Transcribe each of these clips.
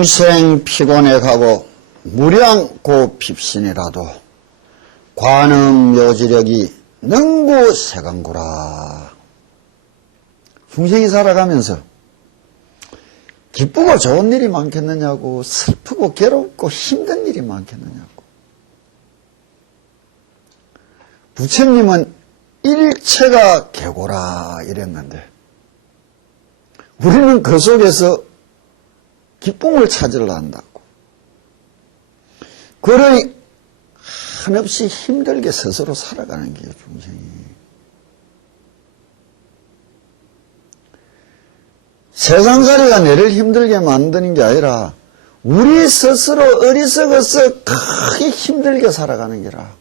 평생 피곤해 가고 무량고 핍신이라도 관음 묘지력이 능구 세강구라. 중생이 살아가면서 기쁘고 좋은 일이 많겠느냐고, 슬프고 괴롭고 힘든 일이 많겠느냐고. 부처님은 일체가 개고라 이랬는데, 우리는 그 속에서 기쁨을 찾으려 한다고. 그러니 한없이 힘들게 스스로 살아가는 게요, 중생이. 세상살이가 내를 힘들게 만드는 게 아니라 우리 스스로 어리석어서 크게 힘들게 살아가는 게라.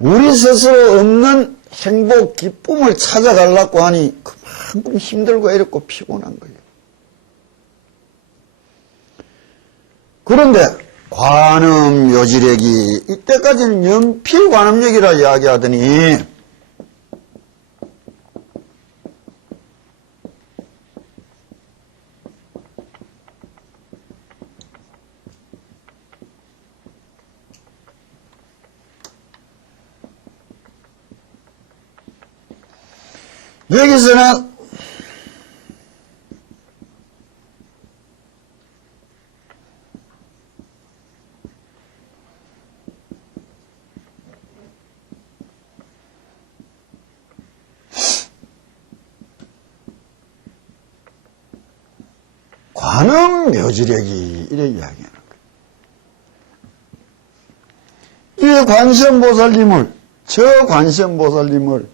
우리 스스로 없는 행복, 기쁨을 찾아가려고 하니 그만큼 힘들고 어렵고 피곤한 거예요. 그런데 관음 요지력이, 이때까지는 연필 관음력이라 이야기하더니 여기서는 관음 묘지력이 이래 이야기하는 거예요. 이 관세음보살님을, 저 관세음보살님을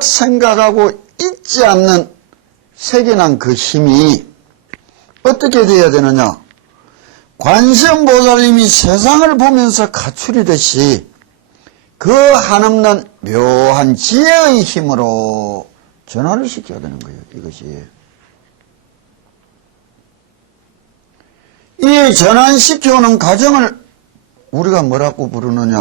생각하고 잊지 않는 새겨난 그 힘이 어떻게 되어야 되느냐? 관세음보살님이 세상을 보면서 가출이듯이 그 한없는 묘한 지혜의 힘으로 전환을 시켜야 되는 거예요, 이것이. 이 전환시켜오는 과정을 우리가 뭐라고 부르느냐?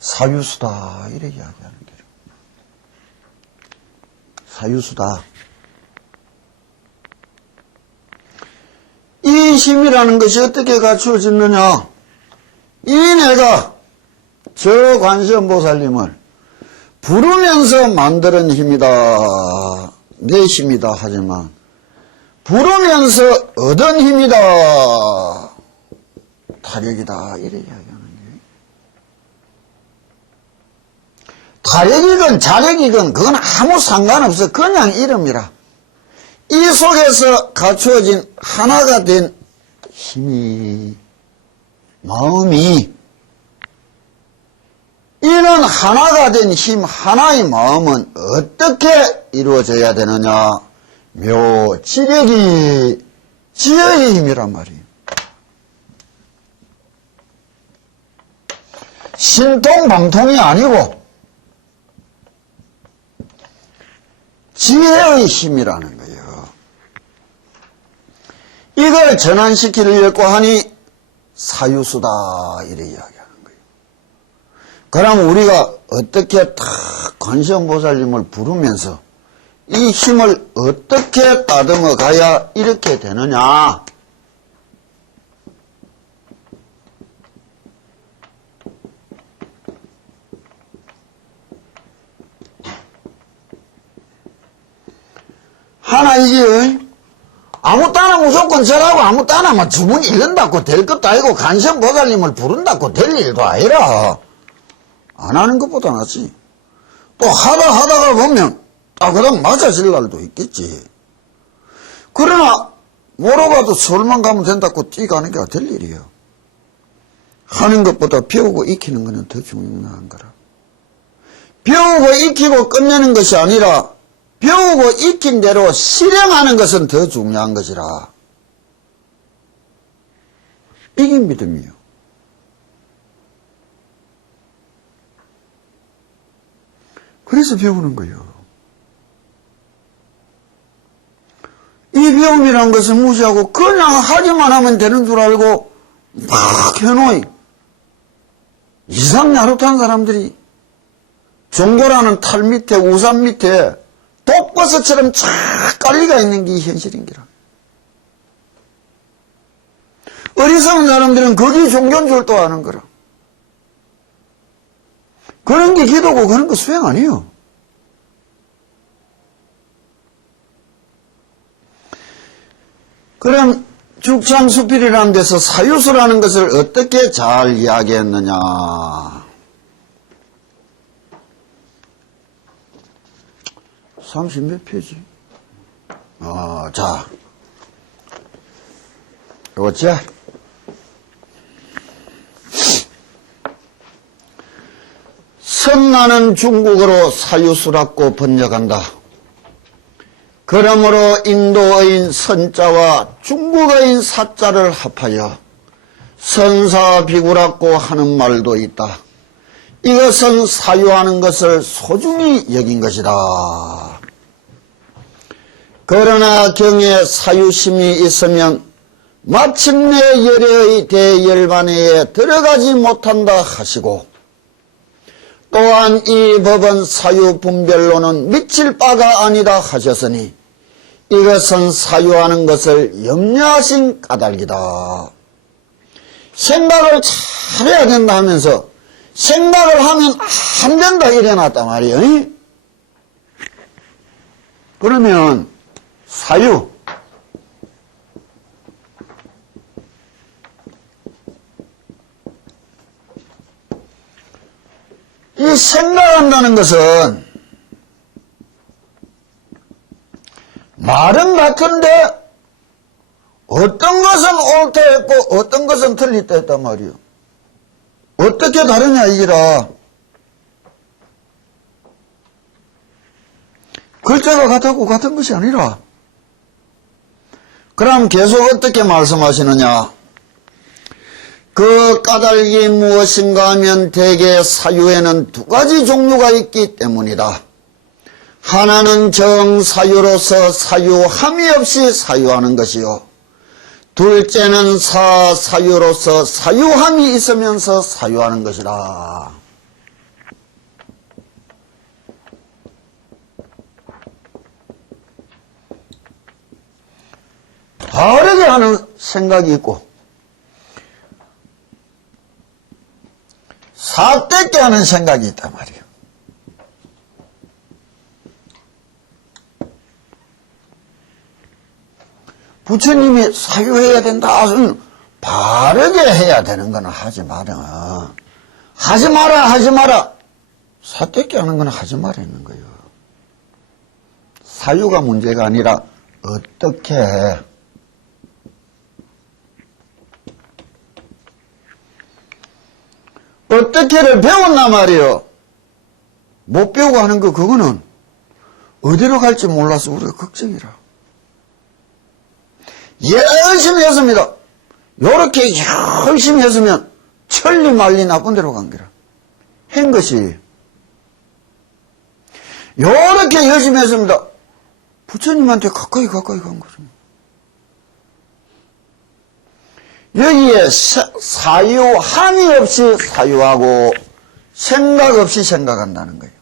사유수다 이렇게 이야기하는 거죠. 사유수다. 이 힘이라는 것이 어떻게 갖추어졌느냐? 이 내가 저 관세음보살님을 부르면서 만드는 힘이다, 내 힘이다 하지만 부르면서 얻은 힘이다, 타력이다 이렇게 이야기하는 거예요. 타력이건 자력이건 그건 아무 상관없어. 그냥 이름이라. 이 속에서 갖추어진 하나가 된 힘이, 마음이, 이런 하나가 된 힘, 하나의 마음은 어떻게 이루어져야 되느냐? 묘지력이 지혜의 힘이란 말이에요. 신통방통이 아니고 지혜의 힘이라는 거예요. 이걸 전환시키려고 하니 사유수다 이래 이야기하는 거예요. 그럼 우리가 어떻게 다 관세음보살님을 부르면서 이 힘을 어떻게 따듬어 가야 이렇게 되느냐? 하나 이게 아무 따나 무조건 절하고 아무 따나 뭐 주문 읽는다고 될 것도 아니고 관세음보살님을 부른다고 될 일도 아니라 안 하는 것보다 낫지. 또 하다가 보면 그럼 맞아질 날도 있겠지. 그러나 모르고도 서울만 가면 된다고 뛰가는 게 될 일이에요. 하는 것보다 배우고 익히는 것은 더 중요한 거라. 배우고 익히고 끝내는 것이 아니라 배우고 익힌 대로 실행하는 것은 더 중요한 것이라. 이게 믿음이에요. 그래서 배우는 거예요. 이 배움이란 것은 무시하고 그냥 하기만 하면 되는 줄 알고 막 해놓이. 이상 야릇한 사람들이 종교라는 탈 밑에 우산 밑에 독버섯처럼 쫙 깔리가 있는 게 현실인기라. 어리석은 사람들은 거기 종교인 줄도 아는 거라. 그런 게 기도고 그런 거 수행 아니에요. 그럼 죽창수필이라는 데서 사유수라는 것을 어떻게 잘 이야기했느냐. 30몇 페이지. 자, 요거지? 선나는 중국어로 사유수라고 번역한다. 그러므로 인도어인 선자와 중국어인 사자를 합하여 선사비구라고 하는 말도 있다. 이것은 사유하는 것을 소중히 여긴 것이다. 그러나 경에 사유심이 있으면 마침내 열애의 대열반회에 들어가지 못한다 하시고, 또한 이 법은 사유분별로는 미칠 바가 아니다 하셨으니 이것은 사유하는 것을 염려하신 까닭이다. 생각을 잘해야 된다 하면서 생각을 하면 안 된다 이래놨단 말이에요. 그러면 사유, 이 생각한다는 것은 말은 같은데 어떤 것은 옳다 했고 어떤 것은 틀리다 했단 말이요. 어떻게 다르냐 이기라. 글자가 같았고 같은 것이 아니라. 그럼 계속 어떻게 말씀하시느냐. 그 까닭이 무엇인가 하면 대개 사유에는 두 가지 종류가 있기 때문이다. 하나는 정사유로서 사유함이 없이 사유하는 것이요. 둘째는 사사유로서 사유함이 있으면서 사유하는 것이다. 다르게 하는 생각이 있고 삿대게 하는 생각이 있단 말이에요. 부처님이 사유해야 된다. 바르게 해야 되는 거는 하지 마라. 하지 마라, 하지 마라. 삿대게 하는 거는 하지 말라는 거예요. 사유가 문제가 아니라 어떻게 해. 어떻게를 배웠나 말이요. 못 배우고 하는 거 그거는 어디로 갈지 몰라서 우리가 걱정이라. 열심히 했습니다. 요렇게 열심히 했으면 천리 말리 나쁜 데로 간 거라. 한 것이 요렇게 열심히 했습니다. 부처님한테 가까이 간 거죠. 여기에 사유함이 없이 사유하고 생각 없이 생각한다는 거예요.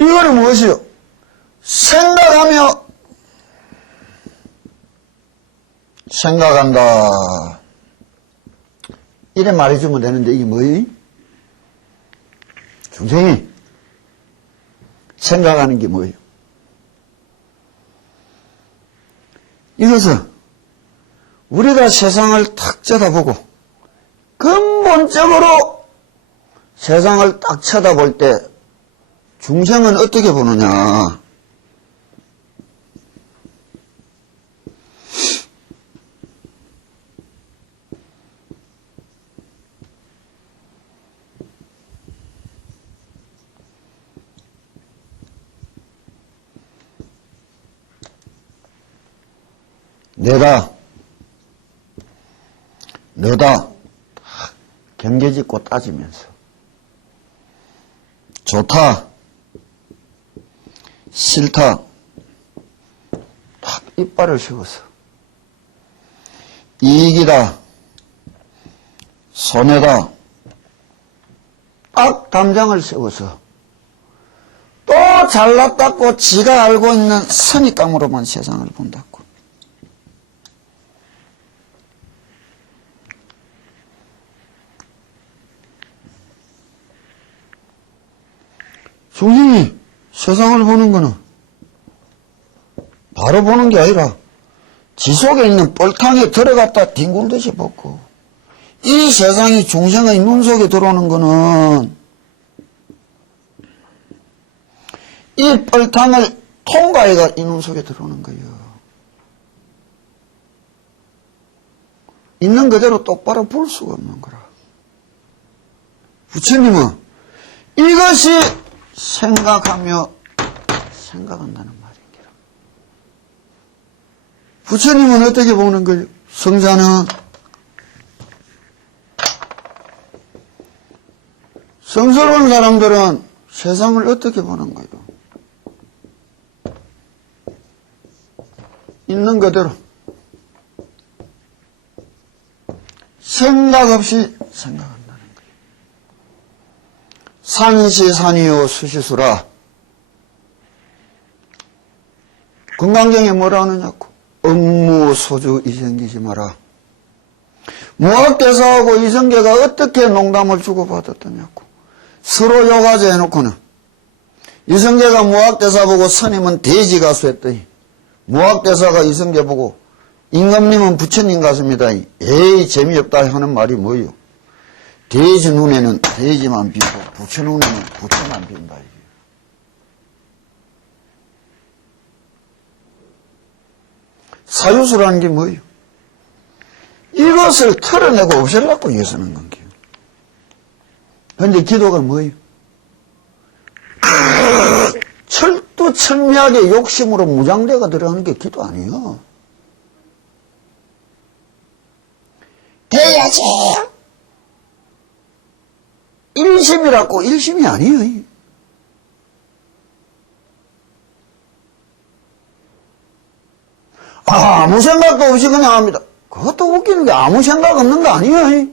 이거는 무엇이요? 생각하며 생각한다. 이래 말해주면 되는데 이게 뭐예요? 중생이 생각하는 게 뭐예요? 이것은 우리가 세상을 탁 쳐다보고 근본적으로 세상을 딱 쳐다볼 때 중생은 어떻게 보느냐. 너다 경계짓고 따지면서 좋다 싫다 이빨을 세워서 이익이다, 손해다, 악담장을 세워서 또 잘났다고 지가 알고 있는 선입감으로만 세상을 본다고. 중생이 세상을 보는 거는 바로 보는 게 아니라 지속에 있는 뻘탕에 들어갔다 뒹굴듯이 벗고, 이 세상이 중생의 눈 속에 들어오는 거는 이 뻘탕을 통과해가 이 눈 속에 들어오는 거예요. 있는 그대로 똑바로 볼 수가 없는 거라. 부처님은 이것이 생각하며 생각한다는 말이기라. 부처님은 어떻게 보는 거예요? 성자는 성스러운 사람들은 세상을 어떻게 보는 거예요? 있는 그대로 생각 없이 생각한다는 거예요. 산시산이요 수시수라. 금강경에 뭐라 하느냐고. 억무소주 이생기지 마라. 무학대사하고 이성계가 어떻게 농담을 주고받았더냐고. 서로 요가제 해놓고는 이성계가 무학대사 보고 스님은 돼지 가수 했더니 무학대사가 이성계 보고 임금님은 부처님 같습니다. 에이 재미없다 하는 말이 뭐예요? 돼지 눈에는 돼지만 비고 부처 눈에는 부처만 빈다. 사유수라는 게 뭐예요? 이것을 털어내고 없애려고 위해서는 건게요. 그런데 기도가 뭐예요? 철두철미하게 욕심으로 무장대가 들어가는 게 기도 아니에요. 돼야지. 일심이라고 일심이 아니에요. 아무 생각도 없이 그냥 합니다. 그것도 웃기는 게 아무 생각 없는 거 아니에요.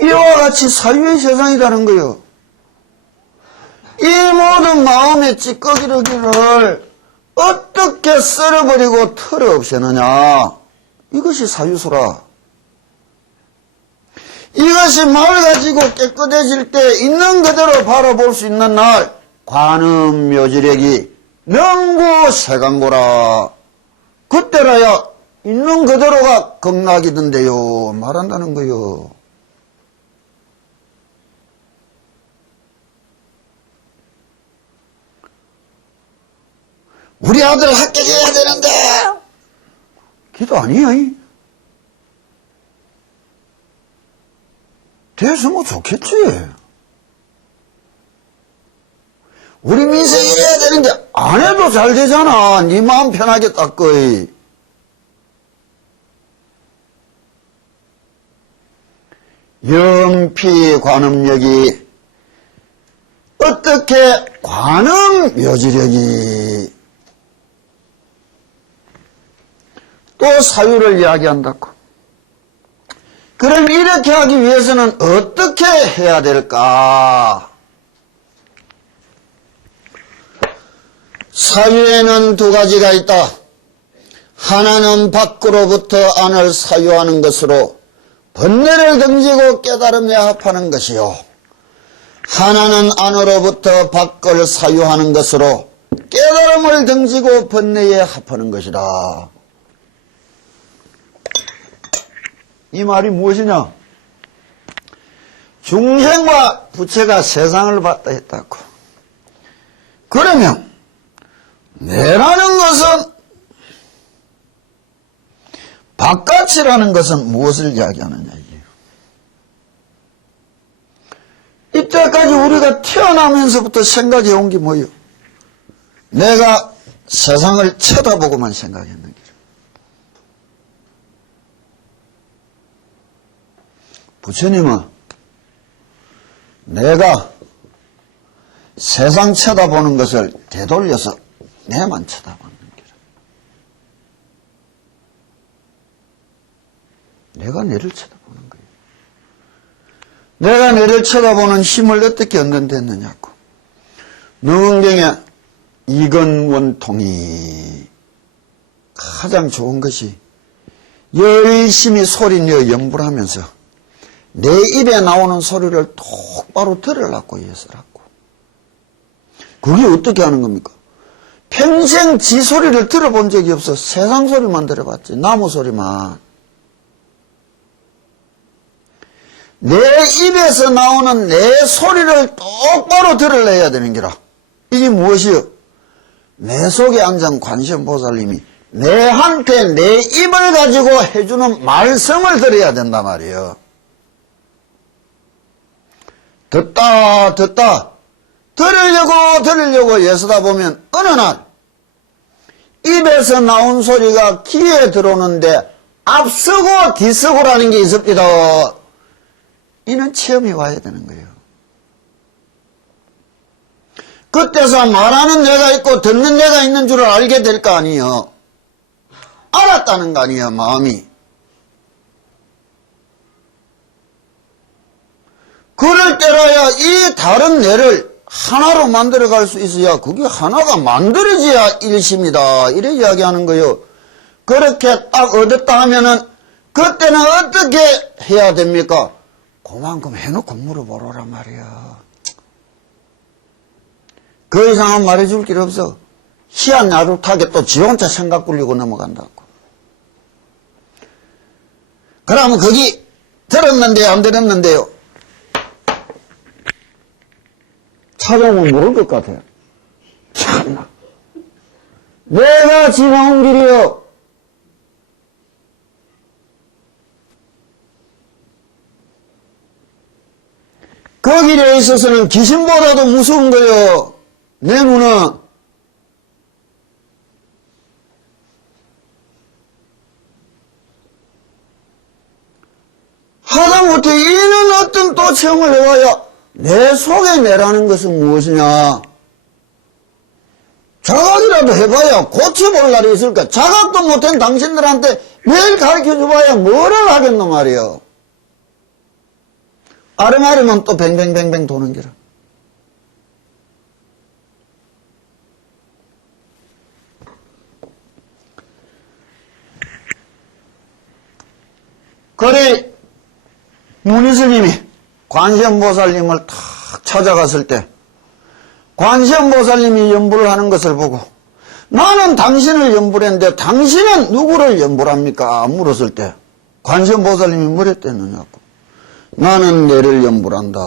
이와 같이 사유의 세상이라는 거예요. 이 모든 마음의 찌꺼기를 어떻게 썰어버리고 털어 없애느냐. 이것이 사유수라. 이것이 맑아지고 깨끗해질 때 있는 그대로 바라볼 수 있는 날, 관음 묘지력이 명구세강고라. 그때라야 있는 그대로가 극락이던데요. 말한다는 거요. 우리 아들 합격해야 되는데 기도 아니에요. 돼서 뭐 좋겠지. 우리 민생 이래야 되는데 안 해도 잘 되잖아. 네 마음 편하게 닦거이. 연피 관음력이 어떻게 관음 묘지력이 또 사유를 이야기한다고. 그럼 이렇게 하기 위해서는 어떻게 해야 될까? 사유에는 두 가지가 있다. 하나는 밖으로부터 안을 사유하는 것으로 번뇌를 등지고 깨달음에 합하는 것이요. 하나는 안으로부터 밖을 사유하는 것으로 깨달음을 등지고 번뇌에 합하는 것이다. 이 말이 무엇이냐? 중생과 부처가 세상을 봤다 했다고. 그러면 내라는 것은, 바깥이라는 것은 무엇을 이야기하느냐 이게요. 이때까지 우리가 태어나면서부터 생각해 온 게 뭐예요? 내가 세상을 쳐다보고만 생각했는 거예요. 부처님은 내가 세상 쳐다보는 것을 되돌려서 내만 쳐다보는 거라. 내가 내를 쳐다보는 거예요. 내가 내를 쳐다보는 힘을 어떻게 얻는댔느냐고. 능경에 이건원통이 가장 좋은 것이 열심히 소리내어 연부를 하면서 내 입에 나오는 소리를 똑바로 들으려고 해서라고. 그게 어떻게 하는 겁니까? 평생 지 소리를 들어본 적이 없어. 세상 소리만 들어봤지. 나무 소리만. 내 입에서 나오는 내 소리를 똑바로 들으려야 되는 게라. 이게 무엇이요? 내 속에 앉은 관세음보살님이 내한테 내 입을 가지고 해주는 말씀을 들어야 된단 말이에요. 듣다 들으려고 애쓰다 보면 어느 날 입에서 나온 소리가 귀에 들어오는데 앞서고 뒤서고라는 게 있습니다. 이는 체험이 와야 되는 거예요. 그때서 말하는 내가 있고 듣는 내가 있는 줄을 알게 될 거 아니에요. 알았다는 거 아니에요, 마음이. 그럴 때라야 이 다른 내를 하나로 만들어갈 수 있어야 그게 하나가 만들어져야 일심이다. 이래 이야기하는 거예요. 그렇게 딱 얻었다 하면은 그때는 어떻게 해야 됩니까? 그만큼 해놓고 물어보라란 말이야. 그 이상은 말해줄 길 없어. 희한야릇하게 또 지 혼자 생각 굴리고 넘어간다고. 그러면 거기 들었는데요, 안 들었는데요? 찾아오면 모를 것 같아요. 참나. 내가 지나온 길이요. 그 길에 있어서는 귀신보다도 무서운 거예요. 내 눈은. 하다못해 이는 어떤 또 체험을 해와야 내 속에 내라는 것은 무엇이냐. 자각이라도 해봐야 고쳐볼 날이 있을까. 자각도 못한 당신들한테 매일 가르쳐줘봐야 뭐를 하겠노 말이요. 아름아름은 또 뱅뱅뱅뱅 도는 기라. 그래 문의스님이 관세음보살님을 탁 찾아갔을 때 관세음보살님이 연부를 하는 것을 보고 나는 당신을 연부를 했는데 당신은 누구를 연부를 합니까? 물었을 때 관세음보살님이 뭐랬댔느냐고. 나는 내를 연부를 한다.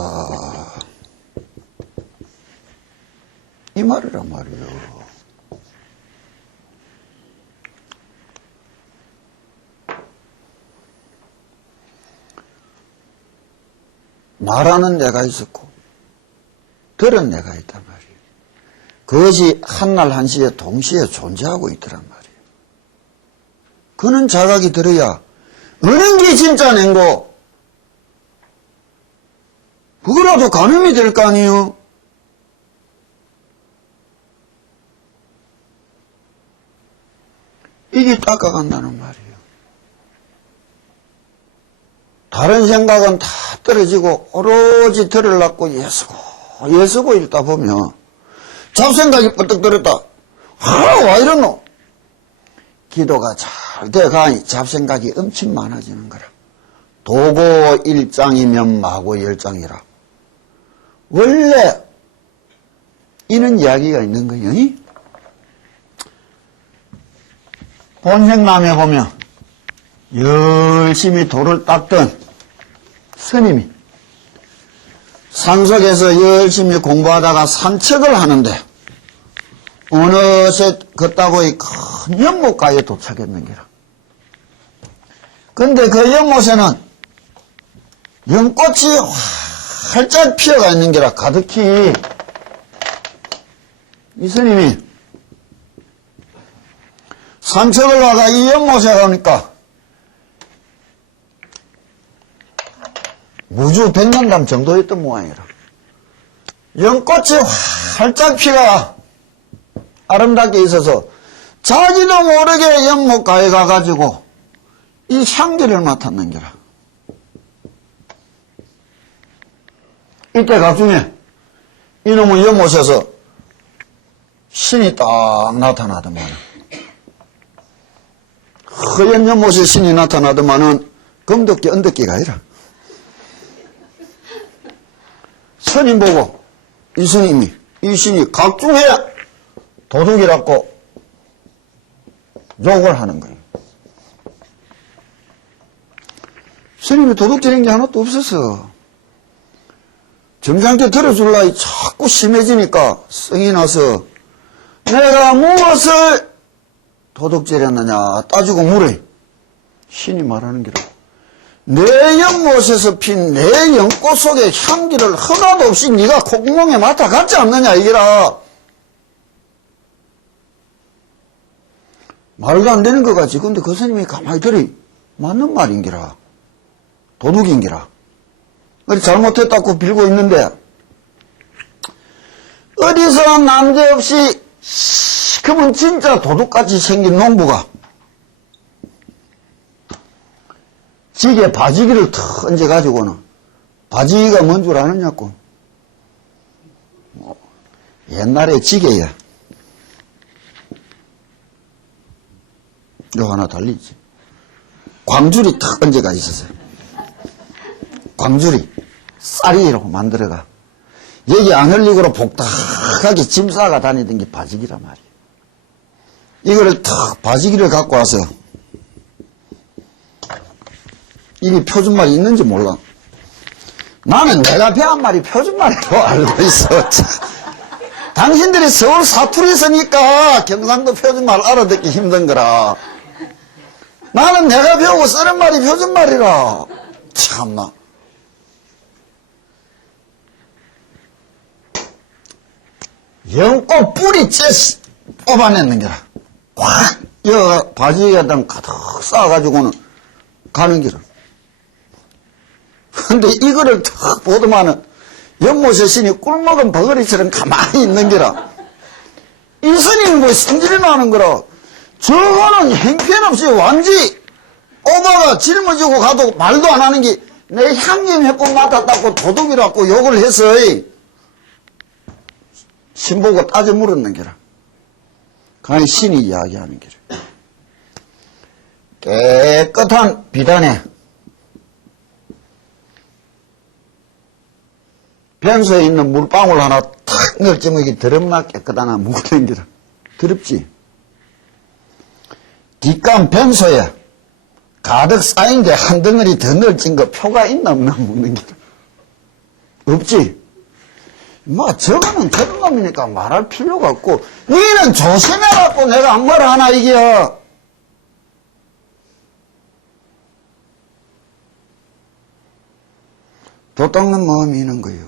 이 말이란 말이에요. 말하는 내가 있었고 들은 내가 있단 말이에요. 그것이 한날 한시에 동시에 존재하고 있더란 말이에요. 그는 자각이 들어야 어느 게 진짜 낸고 그거라도 가늠이 될 거 아니에요. 이게 닦아간다는 말이에요. 다른 생각은 다 떨어지고 오로지 들으려고 예수고 읽다 보면 잡생각이 뻗떡 들었다. 와 이러노. 기도가 잘 돼가니 잡생각이 엄청 많아지는 거라. 도고 1장이면 마고 10장이라. 원래 이런 이야기가 있는 거예요. 본생남에 보면 열심히 돌을 닦던 스님이 산속에서 열심히 공부하다가 산책을 하는데 어느새 걷다보니 큰 연못가에 도착했는 게라. 근데 그 연못에는 연꽃이 활짝 피어가 있는 게라. 가득히. 이 스님이 산책을 가가 이 연못에 가니까 무주 100년담 정도였던 모양이라. 연꽃이 살짝 피가 아름답게 있어서 자기도 모르게 연못가에 가가지고 이 향기를 맡았는 게라. 이때 각중에 이놈의 연못에서 신이 딱 나타나더만, 허연 연못에 신이 나타나더만은 금도끼 언덕기가 아니라 스님 보고 이 스님이, 이 신이 각중에 도둑이라고 욕을 하는 거예요. 스님이 도둑질인 게 하나도 없어서 점잖게 들어줄라 자꾸 심해지니까 성이 나서 내가 무엇을 도둑질했느냐 따지고 물어. 신이 말하는 게라. 내 연못에서 핀 내 연꽃 속의 향기를 하나도 없이 네가 콧구멍에 맡아갔지 않느냐 이게라. 말도 안 되는 것 같지. 근데 그 스님이 가만히 들이 맞는 말인기라. 도둑인기라. 그래 잘못했다고 빌고 있는데 어디서 남자없이 그러면 진짜 도둑같이 생긴 농부가 지게 바지기를 턱 얹어가지고는, 바지기가 뭔 줄 아느냐고. 옛날에 지게야. 요 하나 달리지. 광줄이 턱 얹어가 있었어요. 광줄이 쌀이라고 만들어가 여기 안 흘리고로 복닥하게 짐 싸가 다니던 게 바지기란 말이에요. 이거를 탁 바지기를 갖고 와서, 이게 표준말이 있는지 몰라. 나는 내가 배운 말이 표준말이라고 알고 있어. 당신들이 서울 사투리 쓰니까 경상도 표준말 알아듣기 힘든 거라. 나는 내가 배우고 쓰는 말이 표준말이라. 참나. 연꽃 뿌리 째 뽑아냈는 게라. 확, 여가 바지에다 가득 쌓아가지고는 가는 길을. 근데 이거를 탁 보더만은 연못의 신이 꿀먹은 버거리처럼 가만히 있는 게라. 이 스님은 뭐 성질이 나는 거라. 저거는 형편없이 완전히 오바가 짊어지고 가도 말도 안 하는 게 내 향기 몇 번 맡았다고 도둑이라고 욕을 해서 신보고 따져 물었는 게라. 그냥 신이 이야기하는 게라. 깨끗한 비단에 변소에 있는 물방울 하나 탁 넣을지면 이게 더럽나 깨끗하나 묻는 게라. 더럽지? 뒷감 변소에 가득 쌓인 게 한 덩어리 더 넣을진 거 표가 있나 없나 묻는 게라. 없지? 뭐 저거는 저런 놈이니까 말할 필요가 없고, 니는 조심해갖고 내가 안 말 하나 이겨. 도 닦는 마음이 있는 거예요.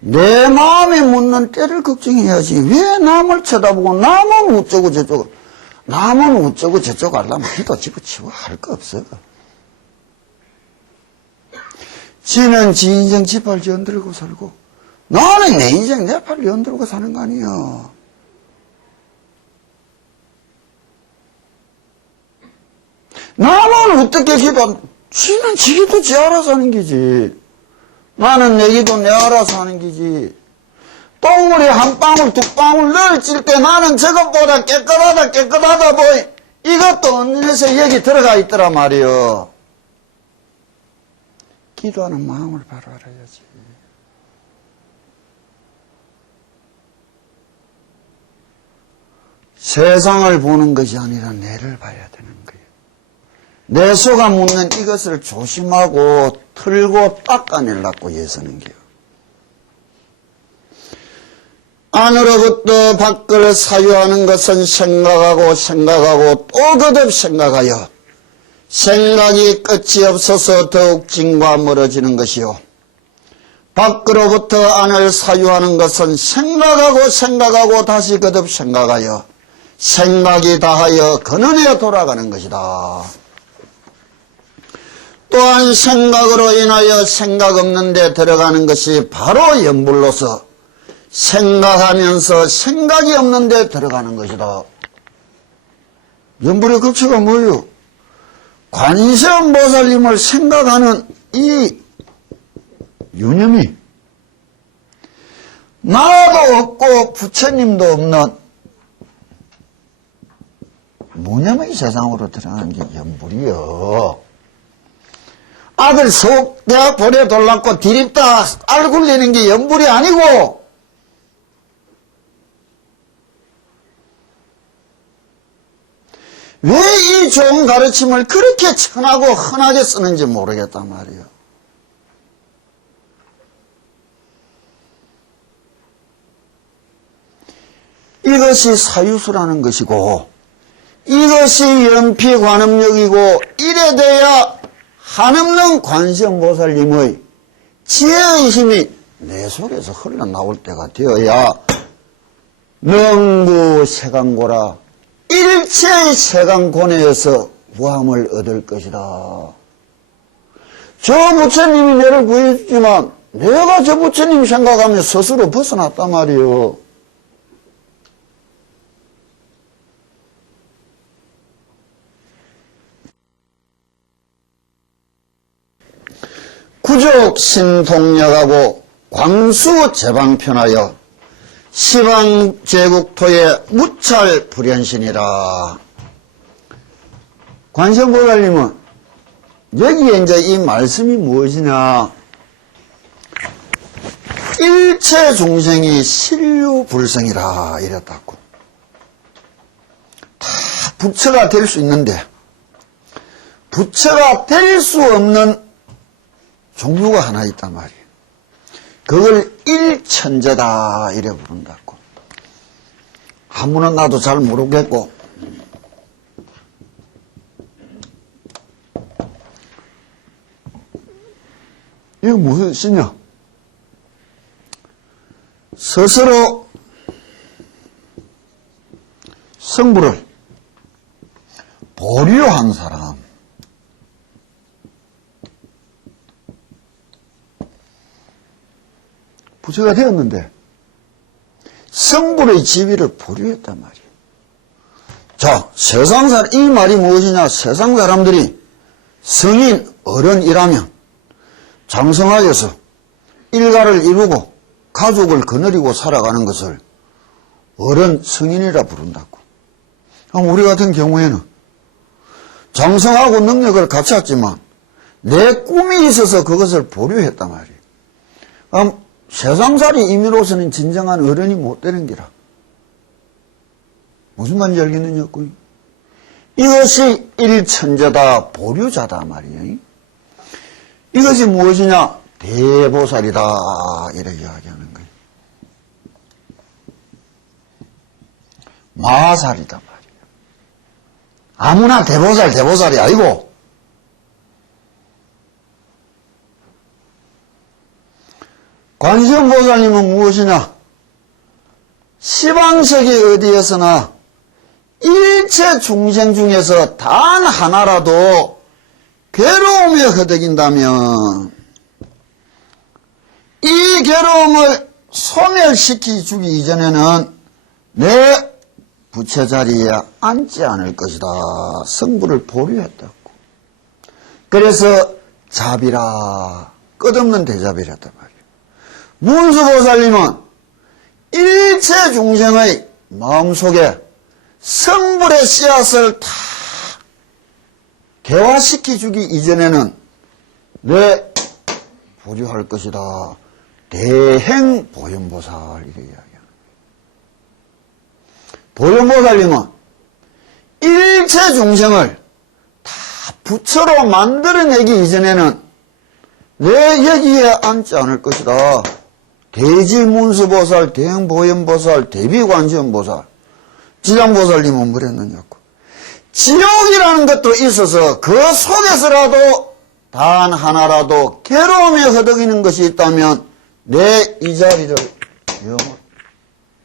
내 마음에 묻는 때를 걱정해야지. 왜 남을 쳐다보고 남은 어쩌고 저쩌고, 남은 어쩌고 저쩌고 하려면 기도 집어치워 할 거 없어. 지는 지 인생 지팔 연들고 살고, 나는 내 인생 내 팔 연들고 사는 거 아니야. 남은 어떻게 기도, 지는 지 기도 지 알아서 하는 기지. 나는 내 기도 내 알아서 하는 기지. 똥물에 한 방울 두 방울 넣을 때 나는 저것보다 깨끗하다 뭐 이것도 언제서 여기 들어가 있더라 말이요. 기도하는 마음을 바로 알아야지. 세상을 보는 것이 아니라 내를 봐야 되는 거예요. 내 속에 묻는 이것을 조심하고 틀고 닦아내려고 애쓰는 게요. 안으로부터 밖을 사유하는 것은 생각하고 또 거듭 생각하여 생각이 끝이 없어서 더욱 진과 멀어지는 것이요. 밖으로부터 안을 사유하는 것은 생각하고 다시 거듭 생각하여 생각이 다하여 근원에 돌아가는 것이다. 또 또한 생각으로 인하여 생각 없는 데 들어가는 것이 바로 염불로서 생각하면서 생각이 없는 데 들어가는 것이다. 염불의 급체가 뭐예요? 관세음보살님을 생각하는 이 유념이 나도 없고 부처님도 없는 무념의 세상으로 들어가는 게 염불이요. 아들 속대학 볼에 돌랐고 디립다 알 굴리는 게 염불이 아니고 왜 이 좋은 가르침을 그렇게 천하고 흔하게 쓰는지 모르겠단 말이에요. 이것이 사유수라는 것이고 이것이 연피관음력이고 이래 돼야 한없는 관세음보살님의 지혜의 힘이 내 속에서 흘러나올 때가 되어야 명구세간고라 일체의 세간고뇌에서 우함을 얻을 것이다. 저 부처님이 내를 구해주지만 내가 저 부처님 생각하며 스스로 벗어났단 말이요. 구족 신동력하고 광수 제방편하여 시방 제국토의 무찰 불현신이라. 관세음보살님은 여기에 이제 이 말씀이 무엇이냐? 일체 중생이 신류불성이라 이랬다고. 다 부처가 될 수 있는데 부처가 될 수 없는 종류가 하나 있단 말이에요. 그걸 일천재다 이래 부른다고. 한문은 나도 잘 모르겠고 이거 무슨 시냐? 스스로 성부를 보류한 사람, 부처가 되었는데 성불의 지위를 보류했단 말이에요. 자, 세상사람, 이 말이 무엇이냐? 세상 사람들이 성인 어른이라면 장성하여서 일가를 이루고 가족을 거느리고 살아가는 것을 어른 성인이라 부른다고. 우리 같은 경우에는 장성하고 능력을 갖췄지만 내 꿈이 있어서 그것을 보류했단 말이에요. 세상살이 임의로서는 진정한 어른이 못 되는 기라. 무슨 말인지 알겠느냐고요? 이것이 일천재다, 보류자다 말이에요. 이것이 무엇이냐? 대보살이다 이렇게 이야기하는 거예요. 마살이다 말이에요. 아무나 대보살이 아니고 관세음보살님은 무엇이냐? 시방세계 어디에서나 일체 중생 중에서 단 하나라도 괴로움에 허덕인다면 이 괴로움을 소멸시키 주기 이전에는 내 부처 자리에 앉지 않을 것이다. 성부를 보류했다고. 그래서 자비라, 끝없는 대자비랬단 말이에요. 문수보살님은 일체 중생의 마음속에 성불의 씨앗을 다 개화시켜주기 이전에는 내 보류할 것이다. 대행보현보살 이렇게 이야기합니다. 보현보살님은 일체 중생을 다 부처로 만들어내기 이전에는 내 여기에 앉지 않을 것이다. 대지문수보살, 대행보현보살, 대비관세음보살, 지장보살님은 뭐랬느냐고. 지옥이라는 것도 있어서 그 속에서라도 단 하나라도 괴로움에 허덕이는 것이 있다면 내 이 자리를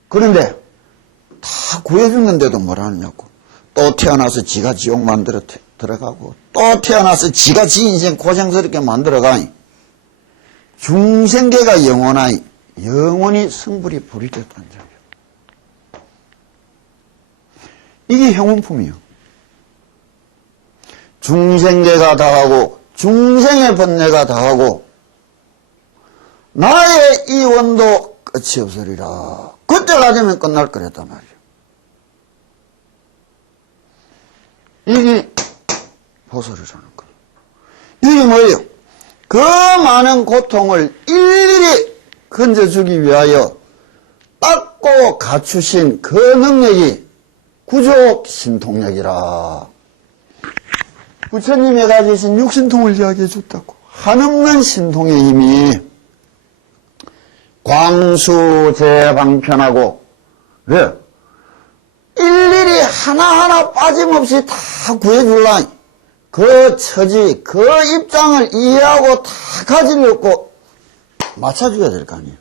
그런데 다 구해줬는데도 뭐라느냐고. 또 태어나서 지가 지옥 만들어 들어가고 또 태어나서 지가 지 인생 고생스럽게 만들어가니 중생계가 영원하니 영원히 성불이 불이됐다는 점이에요. 이게 형원품이요. 중생계가 다하고 중생의 번뇌가 다하고 나의 이 원도 끝이 없으리라. 그때가 되면 끝날 거랬단 말이에요. 이게 보살이라는 거예요. 이게 뭐예요? 그 많은 고통을 일일이 건져주기 위하여 닦고 갖추신 그 능력이 구족 신통력이라. 부처님이 가지신 육신통을 이야기해 줬다고. 한없는 신통의 힘이 광수제방편하고, 왜? 일일이 하나하나 빠짐없이 다 구해줄라. 그 처지, 그 입장을 이해하고 다 가지려고 맞춰줘야 될 거 아니에요.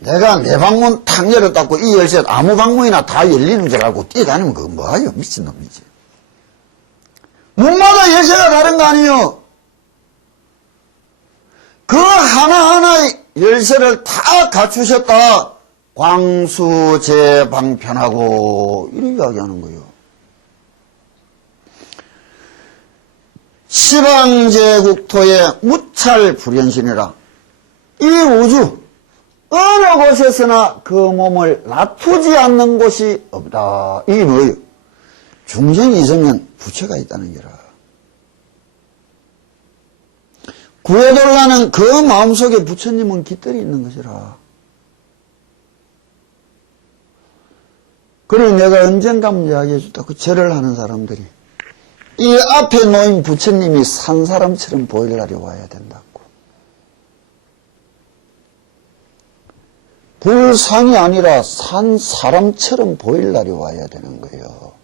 내가 내 방문 탁 열었다고 이 열쇠 아무 방문이나 다 열리는 줄 알고 뛰어다니면 그거 뭐예요? 미친놈이지. 문마다 열쇠가 다른 거 아니에요? 그 하나하나의 열쇠를 다 갖추셨다. 광수제방편하고 이렇게 이야기하는 거예요. 시방제국토의 무찰불현신이라. 이 우주 어느 곳에서나 그 몸을 놔두지 않는 곳이 없다. 이게 뭐예요? 중생이 있으면 부처가 있다는 게라. 구해달라는 그 마음속에 부처님은 깃들이 있는 것이라. 그래 내가 언젠가 이야기해 줬다고 절을 하는 사람들이 이 앞에 놓인 부처님이 산 사람처럼 보일 날이 와야 된다고. 불산이 아니라 산 사람처럼 보일 날이 와야 되는 거예요.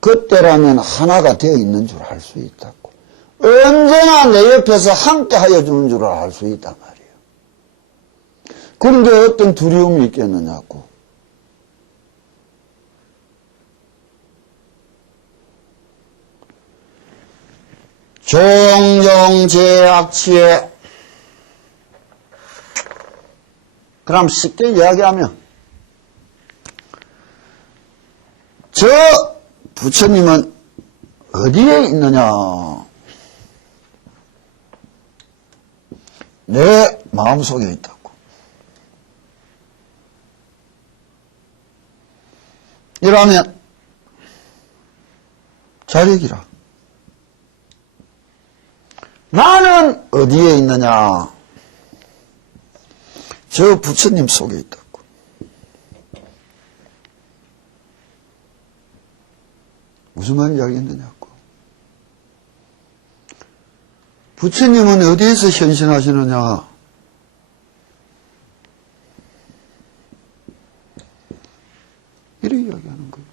그때라면 하나가 되어 있는 줄 알 수 있다고. 언제나 내 옆에서 함께 하여 주는 줄 알 수 있단 말이에요. 그런데 어떤 두려움이 있겠느냐고. 종종제악치에. 그럼 쉽게 이야기하면 저 부처님은 어디에 있느냐? 내 마음속에 있다고. 이러면 자력이라. 나는 어디에 있느냐? 저 부처님 속에 있다고. 무슨 말인지 알겠느냐고. 부처님은 어디에서 현신하시느냐? 이렇게 이야기하는 거예요.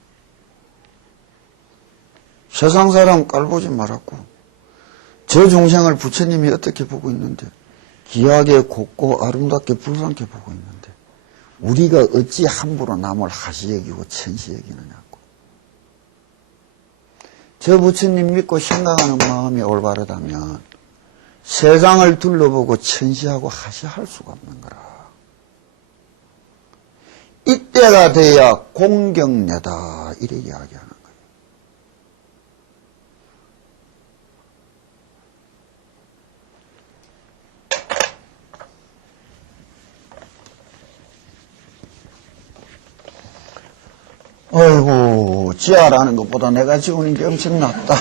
세상 사람 깔보지 말았고 저 중생을 부처님이 어떻게 보고 있는데 귀하게 곱고 아름답게 불쌍하게 보고 있는데 우리가 어찌 함부로 남을 하시 여기고 천시 여기느냐고. 저 부처님 믿고 생각하는 마음이 올바르다면 세상을 둘러보고 천시하고 하시할 수가 없는 거라. 이때가 돼야 공경내다 이렇게 이야기하는 거예요. 어이구, 지하라는 것보다 내가 지우는 게 엄청 낫다.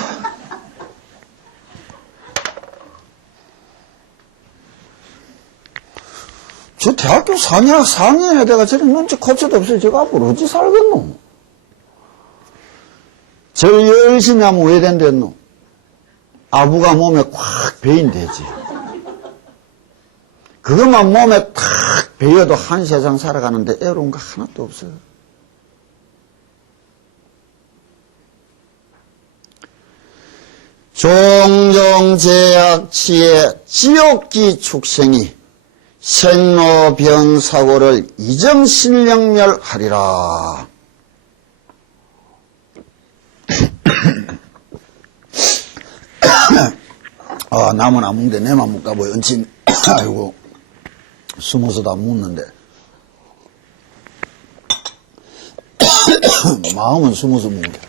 저 대학교 4학년에 내가 저런 눈치 코치도 없어요. 저거 앞으로 어찌 살겠노? 절 열심히 하면 왜 된댔노? 아부가 몸에 콱 배인되지. 그것만 몸에 탁 배여도 한 세상 살아가는데 애로운 거 하나도 없어요. 종종제약치의 지옥기 축생이 생로병사고를 이정신령멸하리라. 남은 안 먹는데 내만 먹다 보여. 은친, 아이고, 숨어서 다 묻는데. 마음은 숨어서 묻는 게.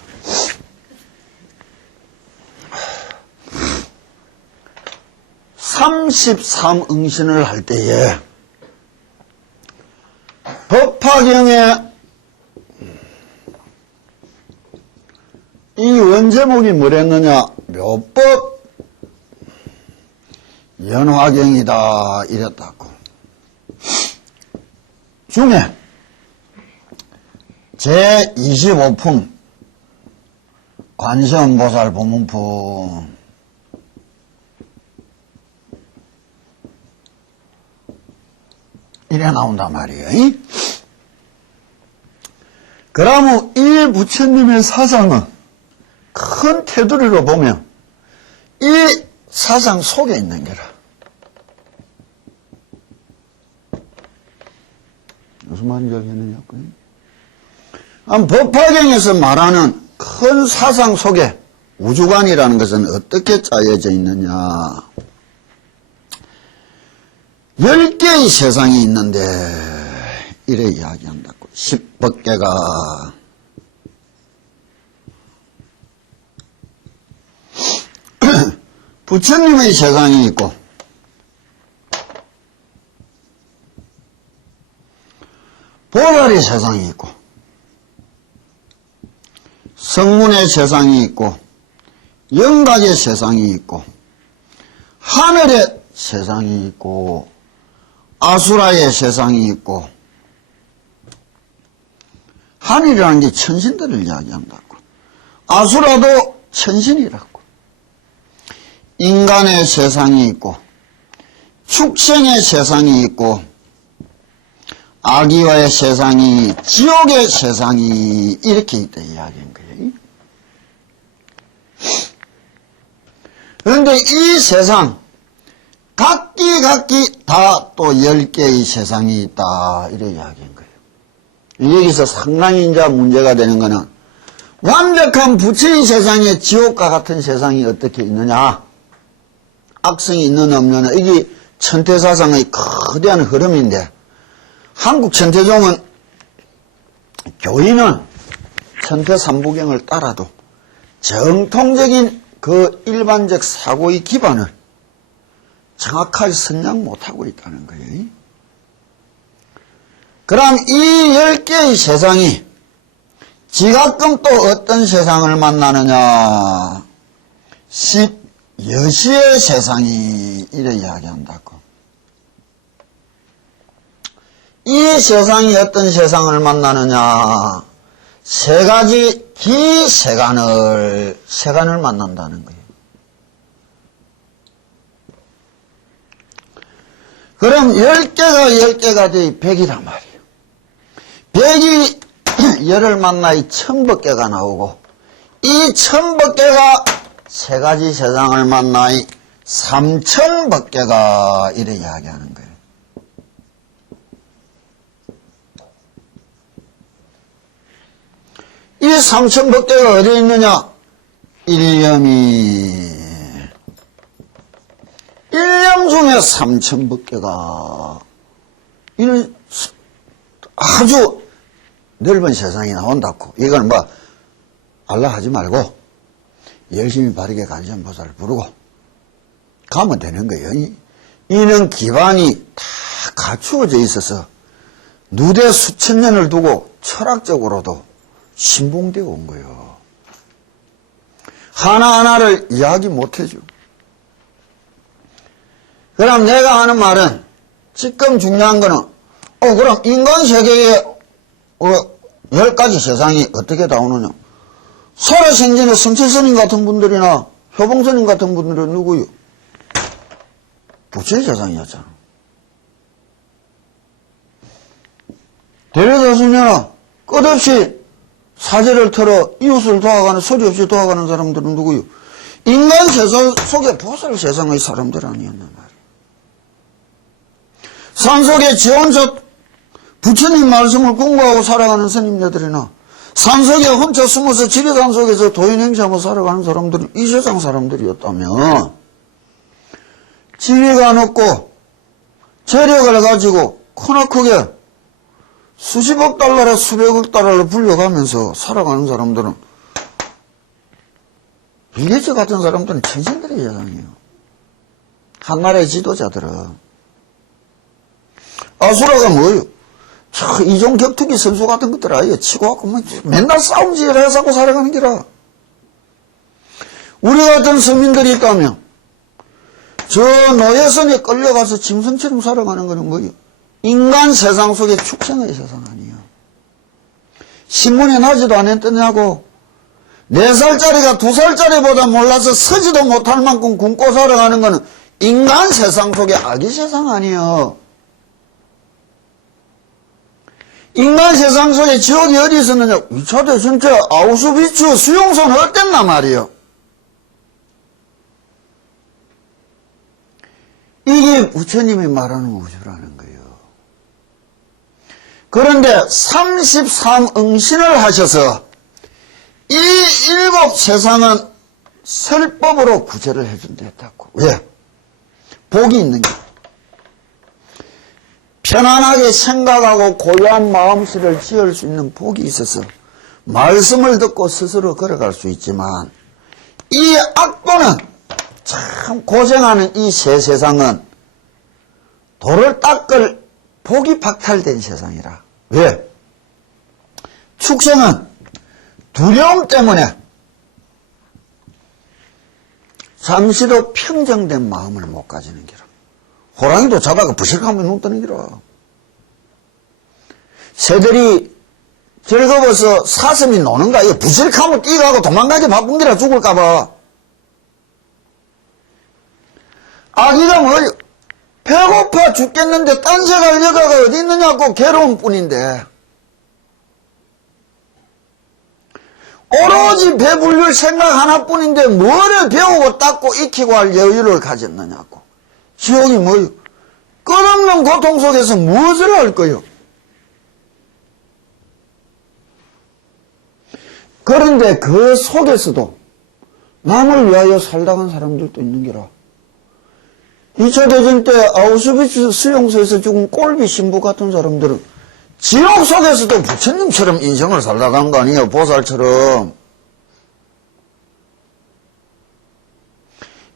33응신을 할 때에 법화경에 이 원제목이 뭐랬느냐? 묘법 연화경이다 이랬다고. 중에 제25품 관세음보살 법문품 이래 나온단 말이에요. 그러면 이 부처님의 사상은 큰 테두리로 보면 이 사상 속에 있는 게라. 무슨 말인지 알겠느냐고요? 법화경에서 말하는 큰 사상 속에 우주관이라는 것은 어떻게 짜여져 있느냐. 10개의 세상이 있는데 이래 이야기한다고. 10법계가 부처님의 세상이 있고 보살의 세상이 있고 성문의 세상이 있고 영각의 세상이 있고 하늘의 세상이 있고 아수라의 세상이 있고 하늘이라는 게 천신들을 이야기한다고. 아수라도 천신이라고. 인간의 세상이 있고 축생의 세상이 있고 아기와의 세상이 지옥의 세상이 이렇게 있다 이야기인 거예요. 그런데 이 세상 각기 다 또 10개의 세상이 있다 이래 이야기인 거예요. 여기서 상당히 이제 문제가 되는 거는 완벽한 부처의 세상에 지옥과 같은 세상이 어떻게 있느냐, 악성이 있느냐 없느냐, 이게 천태사상의 거대한 흐름인데 한국 천태종은 교인은 천태삼부경을 따라도 정통적인 그 일반적 사고의 기반을 정확하게 선양 못하고 있다는 거예요. 그럼 이 10개의 세상이 지가끔 또 어떤 세상을 만나느냐, 10여시의 세상이 이래 이야기한다고. 이 세상이 어떤 세상을 만나느냐, 3가지 기세간을 만난다는 거예요. 그럼 10개가 돼 100이란 말이에요. 100이 열을 만나 이 1000법계가 나오고, 이 1000법계가 3가지 세상을 만나 이 3000법계가 이래 이야기하는 거예요. 이 3000법계가 어디 있느냐? 일념이, 일념 중에 3000법계가 아주 넓은 세상이 나온다고. 이건 뭐 알라 하지 말고 열심히 바르게 관세음보살을 부르고 가면 되는 거예요. 이는 기반이 다 갖추어져 있어서 누대 수천 년을 두고 철학적으로도 신봉되어 온 거예요. 하나하나를 이야기 못해줘. 그럼 내가 하는 말은, 지금 중요한 거는, 그럼 인간 세계에 10가지 세상이 어떻게 나오느냐? 살아생전에 성철스님 같은 분들이나 효봉스님 같은 분들은 누구요? 부처의 세상이었잖아. 대리다수녀나 끝없이 사제를 털어 이웃을 도와가는, 소리 없이 도와가는 사람들은 누구요? 인간 세상 속에 보살 세상의 사람들 아니었나 말이야. 산속에 지 혼자 부처님 말씀을 공부하고 살아가는 스님네들이나 산속에 혼자 숨어서 지리산 속에서 도인 행세하며 살아가는 사람들은 이 세상 사람들이었다면 지위가 높고 재력을 가지고 크나크게 수십억 달러나 수백억 달러를 불려가면서 살아가는 사람들은 빌게이츠 같은 사람들은 천신들의 세상이에요. 한나라의 지도자들은. 아수라가 뭐예요? 이종 격투기 선수 같은 것들 아예 치고 갖고 뭐 맨날 싸움질 해서 살아가는 기라. 우리 같은 서민들이 있다면 저 노예선에 끌려가서 짐승처럼 살아가는 거는 뭐예요? 인간 세상 속에 축생의 세상 아니에요. 신문에 나지도 않았더냐고 4살짜리가 2살짜리보다 몰라서 서지도 못할 만큼 굶고 살아가는 거는 인간 세상 속의 아기 세상 아니에요. 인간 세상 속에 지옥이 어디 있었느냐? 2차 대전 때 아우슈비츠 수용소는 어땠나 말이에요. 이게 부처님이 말하는 우주라는 거예요. 그런데 33응신을 하셔서 이 7 세상은 설법으로 구제를 해준다 했다고. 왜? 복이 있는 게. 편안하게 생각하고 고요한 마음씨를 지을 수 있는 복이 있어서 말씀을 듣고 스스로 걸어갈 수 있지만 이 악보는 참 고생하는 이 새 세상은 돌을 닦을 복이 박탈된 세상이라. 왜? 축생은 두려움 때문에 잠시도 평정된 마음을 못 가지는 기라. 호랑이도 자다가 부실하면 눈 뜨는 기라. 새들이 즐거워서 사슴이 노는가? 이거 부실하면 뛰어가고 도망가기 바쁜 기라 죽을까봐. 아기가 뭐예요? 배고파 죽겠는데 딴 새 갈 여가가 어디 있느냐고 괴로운 뿐인데 오로지 배불릴 생각 하나뿐인데 뭐를 배우고 닦고 익히고 할 여유를 가졌느냐고. 지옥이 뭐예요? 끝없는 고통 속에서 무엇을 할 거요? 그런데 그 속에서도 남을 위하여 살다간 사람들도 있는 게라. 2차 대전 때 아우슈비츠 수용소에서 죽은 꼴비 신부 같은 사람들은 지옥 속에서도 부처님처럼 인생을 살다간 거 아니에요? 보살처럼.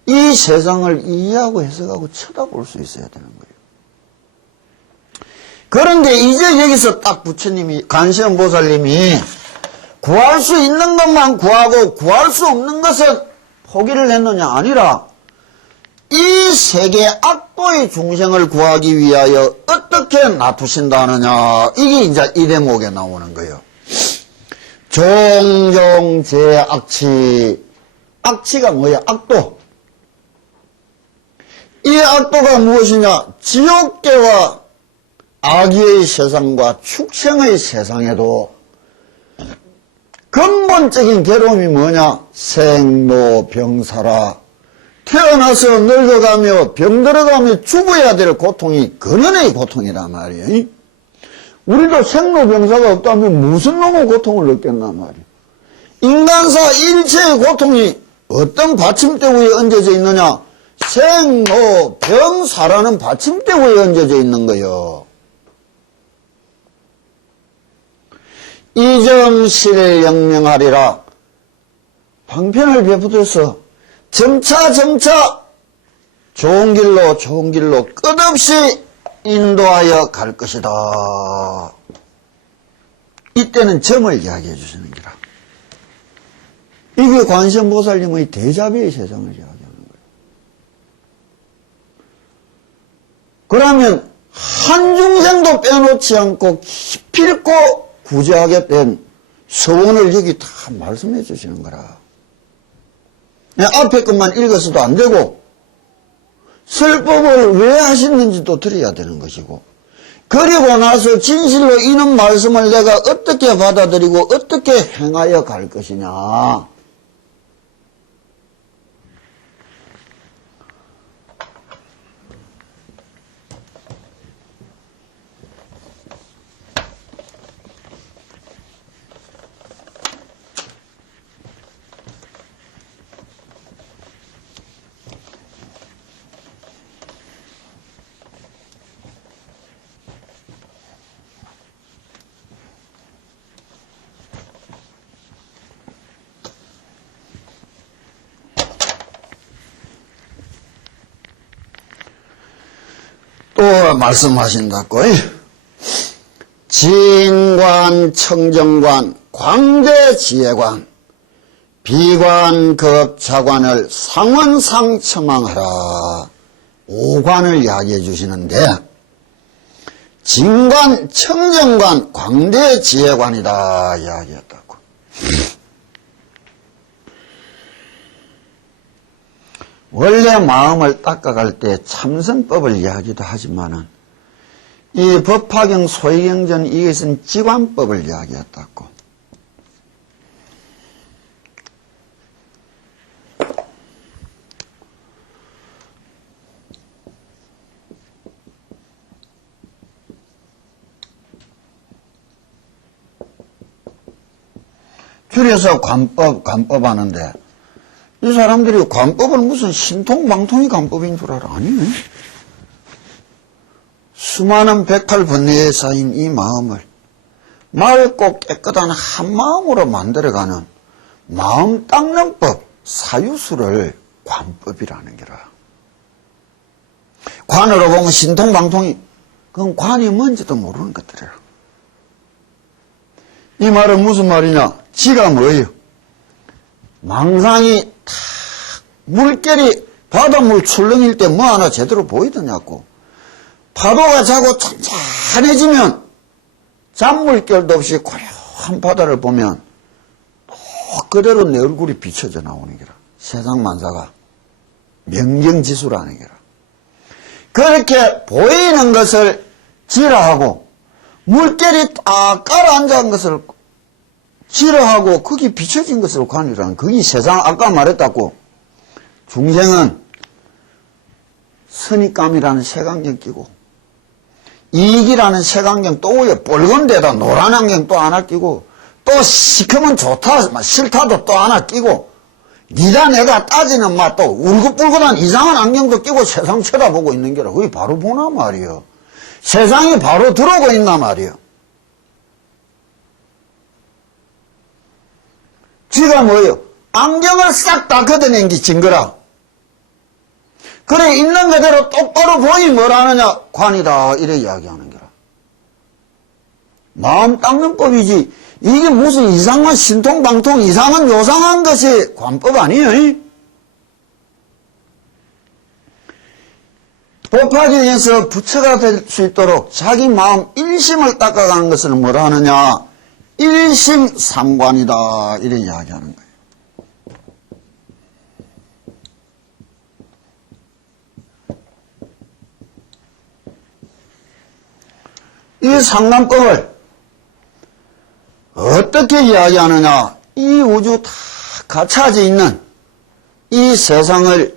이 세상을 이해하고 해석하고 쳐다볼 수 있어야 되는 거예요. 그런데 이제 여기서 딱 부처님이, 간시현 보살님이 구할 수 있는 것만 구하고 구할 수 없는 것은 포기를 했느냐? 아니라 이 세계 악보의 중생을 구하기 위하여 어떻게 놔두신다느냐. 이게 이제 이 대목에 나오는 거예요. 종종 제악치. 악치가 뭐야? 악도. 이 악도가 무엇이냐? 지옥계와 악의의 세상과 축생의 세상에도 근본적인 괴로움이 뭐냐? 생로병사라. 태어나서 늙어가며 병들어가며 죽어야 될 고통이 근원의 고통이란 말이에요. 우리도 생로병사가 없다면 무슨 놈의 고통을 느꼈단 말이에요. 인간사 일체의 고통이 어떤 받침대 위에 얹어져 있느냐? 생로병사라는 받침대 위에 얹어져 있는 거예요. 이점실 영명하리라. 방편을 베풀어서 점차 좋은 길로 끝없이 인도하여 갈 것이다. 이때는 점을 이야기해 주시는 기라. 이게 관세음보살님의 대자비의 세상을 이야기하는 거예요. 그러면 한 중생도 빼놓지 않고 기필코 구제하게 된 서원을 여기 다 말씀해 주시는 거라. 앞에 것만 읽어서도 안 되고 설법을 왜 하시는지도 들어야 되는 것이고, 그리고 나서 진실로 이런 말씀을 내가 어떻게 받아들이고 어떻게 행하여 갈 것이냐. 또 말씀하신다고. 진관, 청정관, 광대지혜관, 비관, 급차관을 상원상 첨왕하라. 5관을 이야기해 주시는데, 진관, 청정관, 광대지혜관이다 이야기했다고. 원래 마음을 닦아갈 때 참선법을 이야기도 하지만은 이 법화경 소위경전 이것은 지관법을 이야기했다고. 줄여서 관법 하는데 이 사람들이 관법을 무슨 신통방통이 관법인 줄 알아? 아니네. 수많은 백팔 번뇌에 쌓인 이 마음을 맑고 깨끗한 한 마음으로 만들어가는 마음 닦는 법, 사유수를 관법이라는 게라. 관으로 보면 신통방통이, 그건 관이 뭔지도 모르는 것들이라. 이 말은 무슨 말이냐? 지가 뭐예요? 망상이 탁, 물결이 바닷물 출렁일 때 뭐 하나 제대로 보이더냐고. 파도가 자고 찬찬해지면 잔물결도 없이 고요한 바다를 보면 그대로 내 얼굴이 비춰져 나오는 게라. 세상 만사가 명경지수라는 게라. 그렇게 보이는 것을 지라하고 물결이 딱 깔아앉은 것을 지라하고 거기 비춰진 것을 관이라는, 그게 세상, 아까 말했다고. 중생은 선입감이라는 색안경 끼고 이익이라는 색안경 또 위에 붉은 데다 노란 안경 또 하나 끼고 또 시커먼 좋다 싫다도 또 하나 끼고 니가 내가 따지는 맛 또 울긋불긋한 이상한 안경도 끼고 세상 쳐다보고 있는 게라. 그게 바로 보나 말이요. 세상이 바로 들어오고 있나 말이요. 쥐가 뭐예요? 안경을 싹 다 걷어낸 게 증거라. 그래, 있는 그대로 똑바로 보이 뭐라 하느냐? 관이다. 이래 이야기하는 거라. 마음 닦는 법이지. 이게 무슨 이상한 신통방통, 이상한 요상한 것이 관법 아니에요? 법화경에서 부처가 될 수 있도록 자기 마음 일심을 닦아가는 것을 뭐라 하느냐? 일심삼관이다. 이래 이야기하는 거예요. 이 상관법을 어떻게 이야기하느냐? 이 우주 다 갖춰져 있는 이 세상을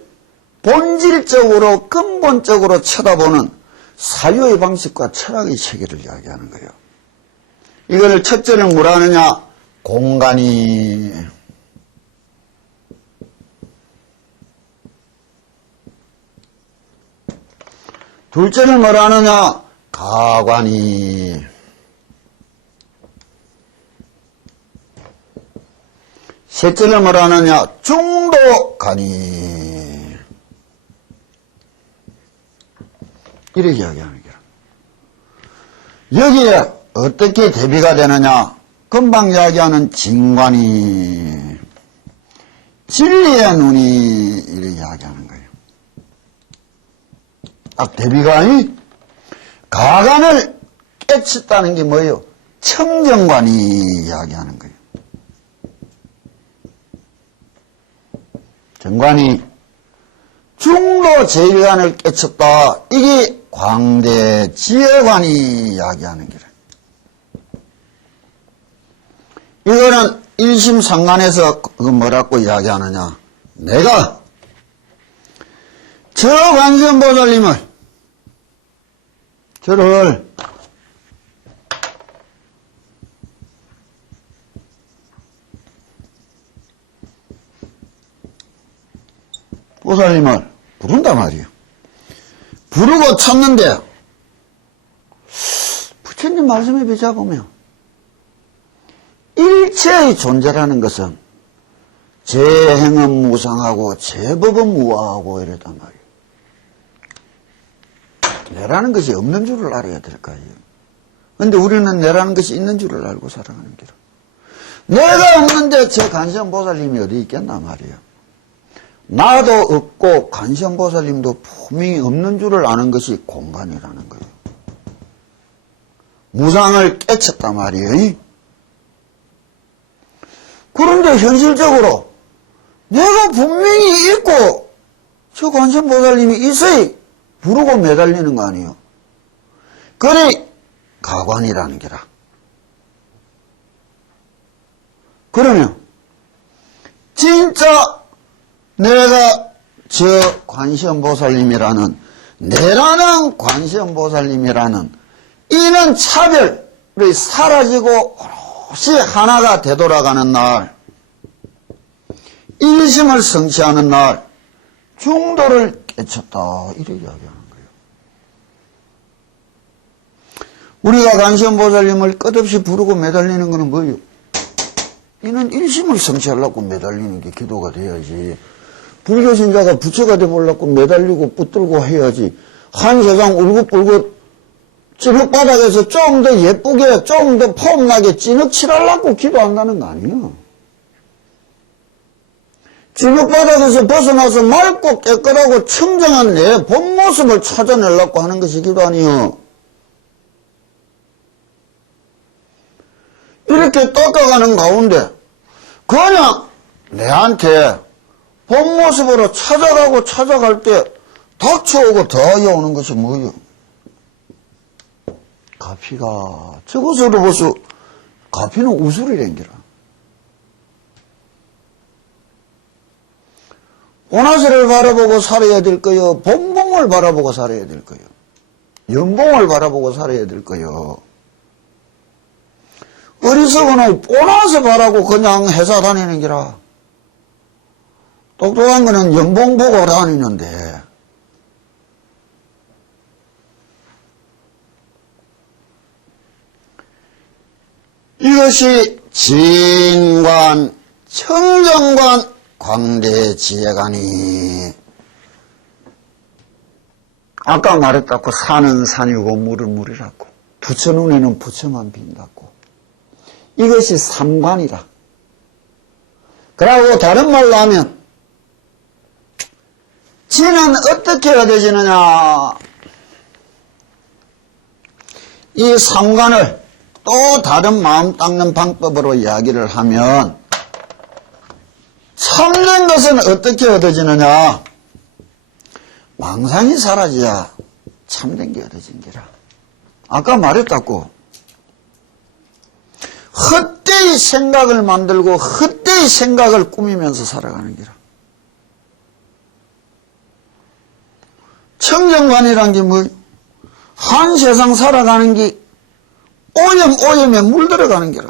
본질적으로 근본적으로 쳐다보는 사유의 방식과 철학의 체계를 이야기하는 거예요. 이걸 첫째는 뭐라 하느냐? 공간이. 둘째는 뭐라 하느냐? 가관이. 셋째는 뭐라 하느냐? 중도관이. 이렇게 이야기하는 거야. 여기에 어떻게 대비가 되느냐? 금방 이야기하는 진관이, 진리의 눈이, 이렇게 이야기하는 거예요. 딱 대비가, 가관을 깨쳤다는 게 뭐예요? 청정관이 이야기하는 거예요. 정관이 중도 제일관을 깨쳤다. 이게 광대 지혜관이 이야기하는 거예요. 이거는 일심상관에서 뭐라고 이야기하느냐? 내가 저 관세음보살님을 저를 보살님을 부른단 말이에요. 부르고 찾는데 부처님 말씀에 비춰보면 일체의 존재라는 것은 제 행은 무상하고 제 법은 무아하고 이랬단 말이에요. 내라는 것이 없는 줄을 알아야 될 거예요. 근데 우리는 내라는 것이 있는 줄을 알고 살아가는 길은. 내가 없는데 저 관세음보살님이 어디 있겠나 말이에요. 나도 없고 관세음보살님도 분명히 없는 줄을 아는 것이 공간이라는 거예요. 무상을 깨쳤단 말이에요. 그런데 현실적으로 내가 분명히 있고 저 관세음보살님이 있어야 부르고 매달리는 거 아니에요. 그래 가관이라는 게라. 그러면 진짜 내가 저 관세음보살님이라는 내라는 관세음보살님이라는 이는 차별이 사라지고 오롯이 하나가 되돌아가는 날, 일심을 성취하는 날, 중도를 깨쳤다 이렇게 이야기하는 거예요. 우리가 관세음보살님을 끝없이 부르고 매달리는 것은 뭐예요? 이는 일심을 성취하려고 매달리는 게 기도가 돼야지. 불교 신자가 부처가 되보려고 매달리고 붙들고 해야지. 한 세상 울긋불긋 찌륵바닥에서 좀 더 예쁘게 좀 더 폼나게 찌륵 칠하려고 기도한다는 거 아니에요. 찌륵바닥에서 벗어나서 맑고 깨끗하고 청정한 내 본 모습을 찾아내려고 하는 것이 기도 아니에요. 이렇게 닦아가는 가운데 그냥 내한테 본 모습으로 찾아가고 찾아갈 때 닥쳐오고 더하여오는 것이 뭐예요? 가피가 저것으로 보수 가피는 우술이란기라. 보나스를 바라보고 살아야 될 거요. 본봉을 바라보고 살아야 될 거요. 연봉을 바라보고 살아야 될 거요. 어리석은 보나스 바라고 그냥 회사 다니는 기라. 똑똑한 거는 연봉 보고 다니는데 이것이 진관, 청정관, 광대지혜관이 아까 말했다고 산은 산이고 물은 물이라고 부처 눈에는 부처만 빈다고 이것이 삼관이다. 그러고 다른 말로 하면 지는 어떻게 얻어지느냐. 이 삼관을 또 다른 마음 닦는 방법으로 이야기를 하면 참된 것은 어떻게 얻어지느냐. 망상이 사라져야 참된 게 얻어진 기라. 아까 말했다고 헛되이 생각을 만들고 헛되이 생각을 꾸미면서 살아가는 기라. 청정관이란 게 뭐? 한 세상 살아가는 게 오염에 물들어가는 게라.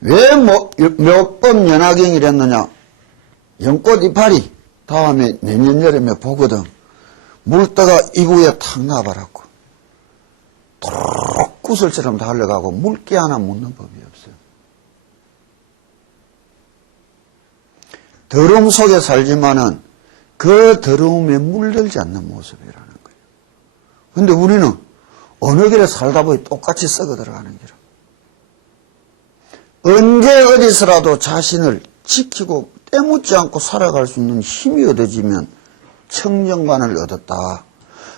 왜 몇 번 연화경이랬느냐. 연꽃 이파리 다음에 내년 여름에 보거든. 물다가 이구에 탁 놔봐라고. 도로록 구슬처럼 달려가고 물기 하나 묻는 법이 없어요. 더러움 속에 살지만은 그 더러움에 물들지 않는 모습이라는 거예요. 그런데 우리는 어느 길에 살다 보니 똑같이 썩어 들어가는 길은. 언제 어디서라도 자신을 지키고 때묻지 않고 살아갈 수 있는 힘이 얻어지면 청정관을 얻었다.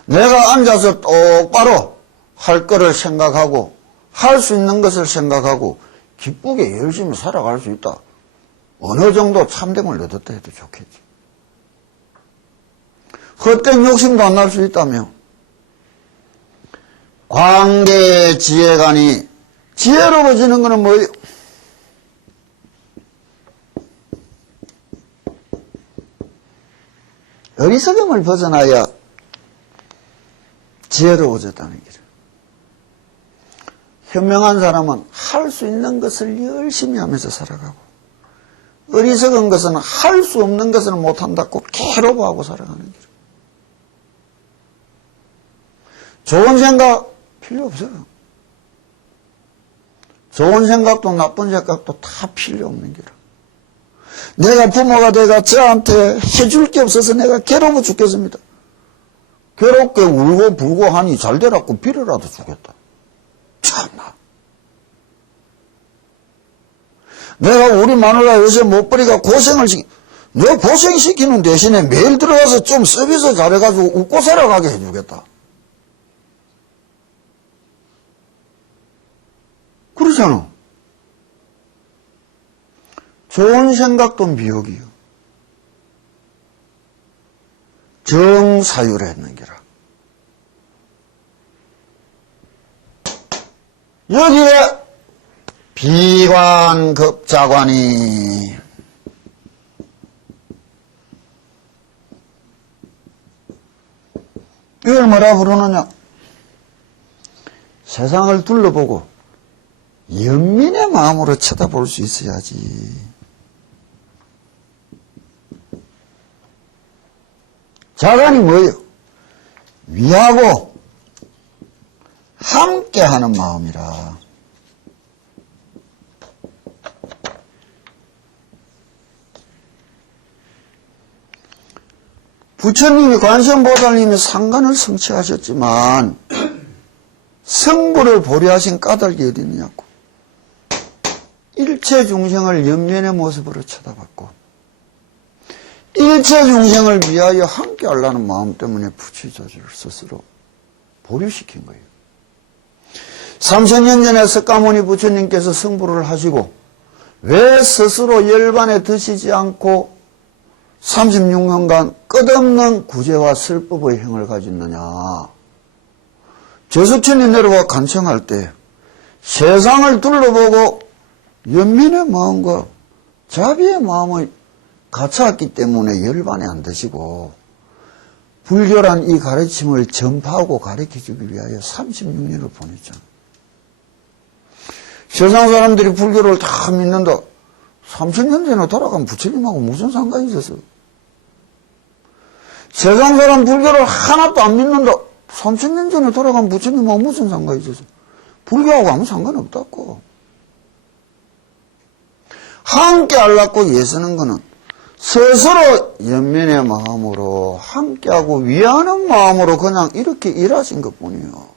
내가 앉아서 똑바로 할 거를 생각하고 할 수 있는 것을 생각하고 기쁘게 열심히 살아갈 수 있다. 어느 정도 참됨을 얻었다 해도 좋겠지. 헛된 욕심도 안 날 수 있다며. 광대 지혜관이 지혜로워지는 것은 뭐예요? 어리석음을 벗어나야 지혜로워졌다는 길이에요. 현명한 사람은 할 수 있는 것을 열심히 하면서 살아가고 어리석은 것은 할 수 없는 것을 못한다고 괴로워하고 살아가는 길이에요. 좋은 생각 필요 없어요. 좋은 생각도 나쁜 생각도 다 필요 없는 길이에요. 내가 부모가 돼가 저한테 해줄 게 없어서 내가 괴로워 죽겠습니다. 괴롭게 울고 불고 하니 잘 되라고 빌어라도 주겠다. 참나. 내가 우리 마누라 요새 못버리가 너 고생시키는 대신에 매일 들어가서 좀 서비스 잘해가지고 웃고 살아가게 해주겠다. 그러잖아. 좋은 생각도 미혹이요. 정사유를 했는 게라. 여기에 비관급자관이 이걸 뭐라 부르느냐? 세상을 둘러보고 연민의 마음으로 쳐다볼 수 있어야지. 자관이 뭐예요? 위하고 함께하는 마음이라. 부처님이 관세음보살님이 상간을 성취하셨지만 성부를 보려하신 까닭이 어디 있냐고. 일체 중생을 연면의 모습으로 쳐다봤고 일체 중생을 위하여 함께 하려는 마음 때문에 부처자를 스스로 보류시킨 거예요. 3000년 전에 석가모니 부처님께서 성부를 하시고 왜 스스로 열반에 드시지 않고 36년간 끝없는 구제와 설법의 행을 가졌느냐. 제수천이 내려와 간청할 때 세상을 둘러보고 연민의 마음과 자비의 마음을 갖춰왔기 때문에 열반에 안 드시고 불교란 이 가르침을 전파하고 가르쳐주기 위하여 36년을 보냈잖아. 세상 사람들이 불교를 다 믿는다. 3000년 전에 돌아간 부처님하고 무슨 상관이 있었어? 세상 사람 불교를 하나도 안 믿는다. 3000년 전에 돌아간 부처님하고 무슨 상관이 있었어? 불교하고 아무 상관없다고. 함께 하려고 예쓰는 거는 스스로 연민의 마음으로 함께하고 위하는 마음으로 그냥 이렇게 일하신 것뿐이요.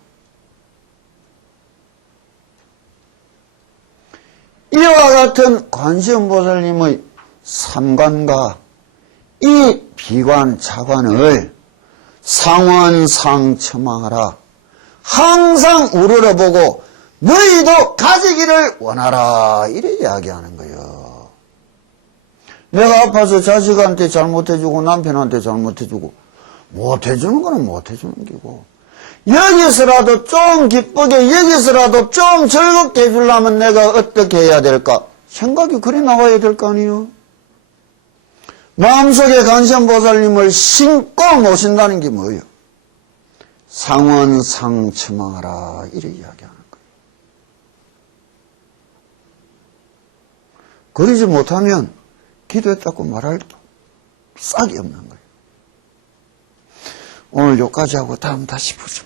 이와 같은 관세음보살님의 삼관과 이 비관 자관을 상원상첨하라. 항상 우러러보고 너희도 가지기를 원하라. 이래 이야기하는 거예요. 내가 아파서 자식한테 잘못해주고 남편한테 잘못해주고 못해주는 거는 못해주는 거고 여기서라도 좀 기쁘게 여기서라도 좀 즐겁게 해주려면 내가 어떻게 해야 될까? 생각이 그래 나와야 될 거 아니에요? 마음속에 관세음보살님을 신고 모신다는 게 뭐예요? 상원상첨하라 이렇게 이야기하는 거예요. 그러지 못하면 기도했다고 말할 싹이 없는 거예요. 오늘 여기까지 하고 다음 다시 보죠.